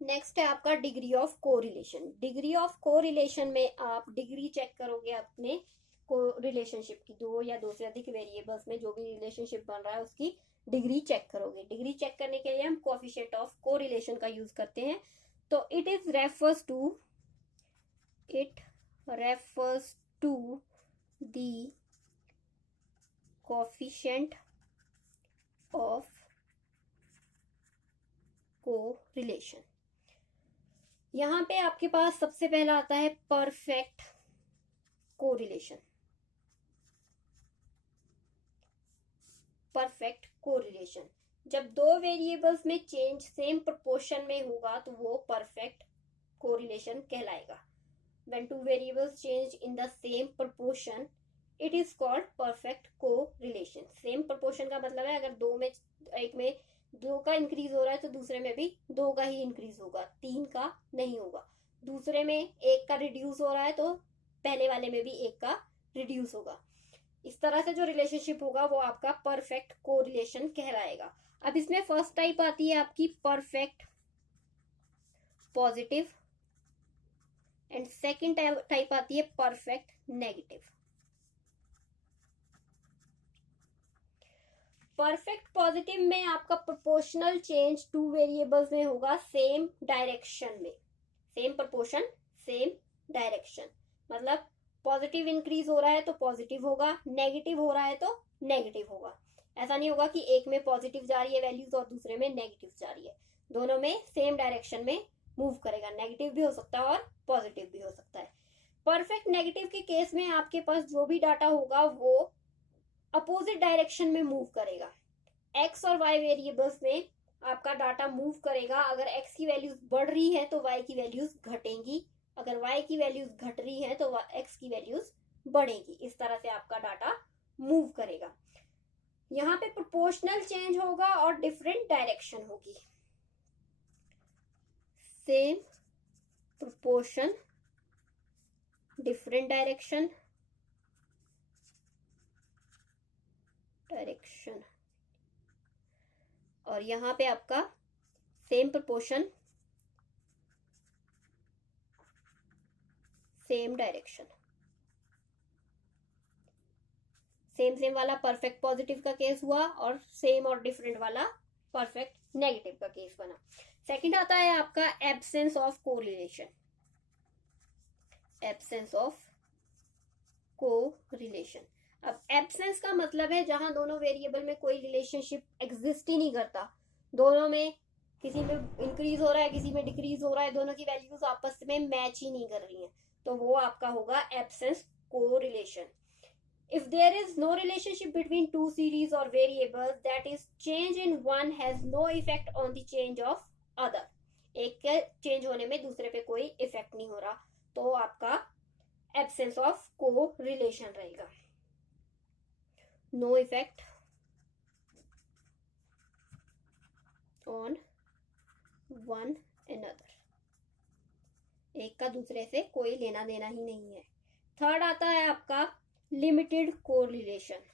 Next है आपका degree of correlation. Degree of correlation में आप डिग्री चेक करोगे अपने को रिलेशनशिप की, दो या दो से अधिक वेरिएबल्स में जो भी रिलेशनशिप बन रहा है उसकी डिग्री चेक करोगे। डिग्री चेक करने के लिए हम कोएफिशिएंट ऑफ कोरिलेशन का यूज करते हैं। तो it refers to the coefficient of correlation. यहां पे आपके पास सबसे पहला आता है परफेक्ट कोरिलेशन। परफेक्ट कोरिलेशन, जब दो वेरिएबल्स में चेंज सेम प्रोपोर्शन में होगा तो वो परफेक्ट कोरिलेशन कहलाएगा। When two variables change in the same proportion it is called perfect correlation. Same proportion का मतलब है अगर दो में, एक में दो का इंक्रीज हो रहा है तो दूसरे में भी दो का ही इंक्रीज होगा, तीन का नहीं होगा। दूसरे में एक का रिड्यूस हो रहा है तो पहले वाले में भी एक का रिड्यूस होगा। इस तरह से जो रिलेशनशिप होगा वो आपका परफेक्ट कोरिलेशन कहलाएगा। अब इसमें फर्स्ट टाइप आती है आपकी perfect positive and second type आती है परफेक्ट नेगेटिव। परफेक्ट पॉजिटिव में आपका प्रोपोर्शनल चेंज टू वेरिएबल्स में होगा सेम डायरेक्शन में, सेम प्रोपोर्शन सेम डायरेक्शन। मतलब पॉजिटिव इंक्रीज हो रहा है तो पॉजिटिव होगा, नेगेटिव हो रहा है तो नेगेटिव होगा। ऐसा नहीं होगा कि एक में पॉजिटिव जा रही है वैल्यूज और दूसरे में नेगेटिव जा रही है, दोनों में सेम डायरेक्शन में मूव करेगा। नेगेटिव भी हो सकता है और पॉजिटिव भी हो सकता है। परफेक्ट नेगेटिव के केस में आपके पास जो भी डाटा होगा वो अपोजिट डायरेक्शन में मूव करेगा। एक्स और वाई वेरिएबल्स में आपका डाटा मूव करेगा। अगर एक्स की वैल्यूज बढ़ रही है तो वाई की वैल्यूज घटेंगी, अगर y की वैल्यूज घट रही है तो x की वैल्यूज बढ़ेगी। इस तरह से आपका डाटा मूव करेगा। यहाँ पे प्रोपोर्शनल चेंज होगा और डिफरेंट डायरेक्शन होगी। सेम प्रोपोर्शन डिफरेंट डायरेक्शन और यहाँ पे आपका same proportion same direction. Same वाला परफेक्ट पॉजिटिव का केस हुआ और सेम और डिफरेंट वाला परफेक्ट नेगेटिव का केस बना। सेकंड आता है आपका absence of correlation. Absence of correlation, अब एब्सेंस का मतलब है जहां दोनों वेरिएबल में कोई रिलेशनशिप एग्जिस्ट ही नहीं करता, दोनों में किसी में इंक्रीज हो रहा है किसी में डिक्रीज हो रहा है, दोनों की वैल्यूज आपस में मैच ही नहीं कर रही हैं, तो वो आपका होगा absence correlation. If there is no relationship between two series or variables, that is change in one has no effect on the change of other. एक के चेंज होने में दूसरे पे कोई इफेक्ट नहीं हो रहा, तो आपका एब्सेंस ऑफ कोरिलेशन रहेगा। No effect on one another, एक का दूसरे से कोई लेना देना ही नहीं है। थर्ड आता है आपका लिमिटेड कोरिलेशन।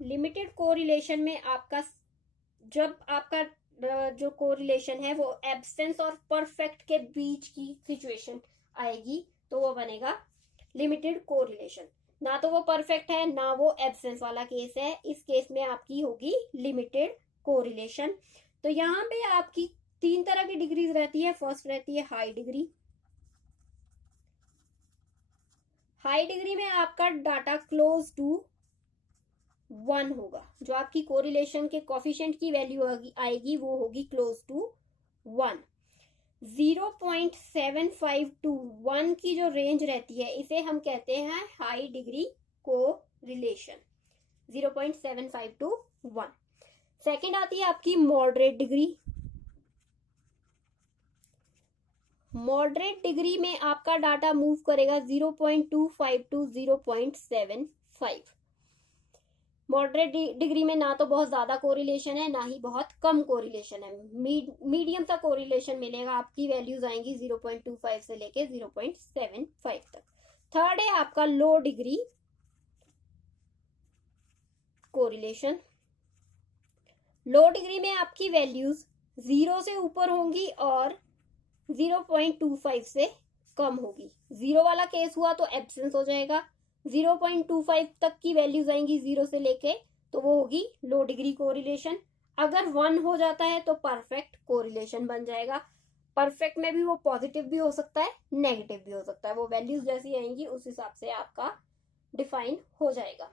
लिमिटेड कोरिलेशन में आपका जब आपका जो कोरिलेशन है वो एब्सेंस और परफेक्ट के बीच की सिचुएशन आएगी तो वो बनेगा लिमिटेड कोरिलेशन। ना तो वो परफेक्ट है ना वो एब्सेंस वाला केस है, इस केस में आपकी होगी लिमिटेड कोरिलेशन। तो यहाँ पे आपकी तीन तरह की डिग्रीज रहती है। फर्स्ट रहती है हाई डिग्री। हाई डिग्री में आपका डाटा क्लोज टू 1 होगा, जो आपकी कोरिलेशन के कोफिशिएंट की वैल्यू आएगी वो होगी क्लोज टू 1। 0.75 टू 1 की जो रेंज रहती है इसे हम कहते हैं high degree correlation. 0.75 to 1। Second आती है आपकी मॉडरेट डिग्री। मॉडरेट डिग्री में आपका डाटा मूव करेगा 0.25 टू 0.75। मॉडरेट डिग्री में ना तो बहुत ज्यादा कोरिलेशन है ना ही बहुत कम कोरिलेशन है, मीडियम सा कोरिलेशन मिलेगा। आपकी वैल्यूज आएंगी 0.25 से लेके 0.75 तक। थर्ड है आपका लो डिग्री कोरिलेशन। लो डिग्री में आपकी वैल्यूज 0 से ऊपर होंगी और 0.25 से कम होगी। 0 वाला केस हुआ तो एब्सेंस हो जाएगा, 0.25 तक की वैल्यूज आएंगी 0 से लेके, तो वो होगी लो डिग्री कोरिलेशन। अगर 1 हो जाता है तो परफेक्ट कोरिलेशन बन जाएगा। परफेक्ट में भी वो पॉजिटिव भी हो सकता है, नेगेटिव भी हो सकता है, वो वैल्यूज जैसी आएंगी उस हिसाब से आपका डिफाइन हो जाएगा।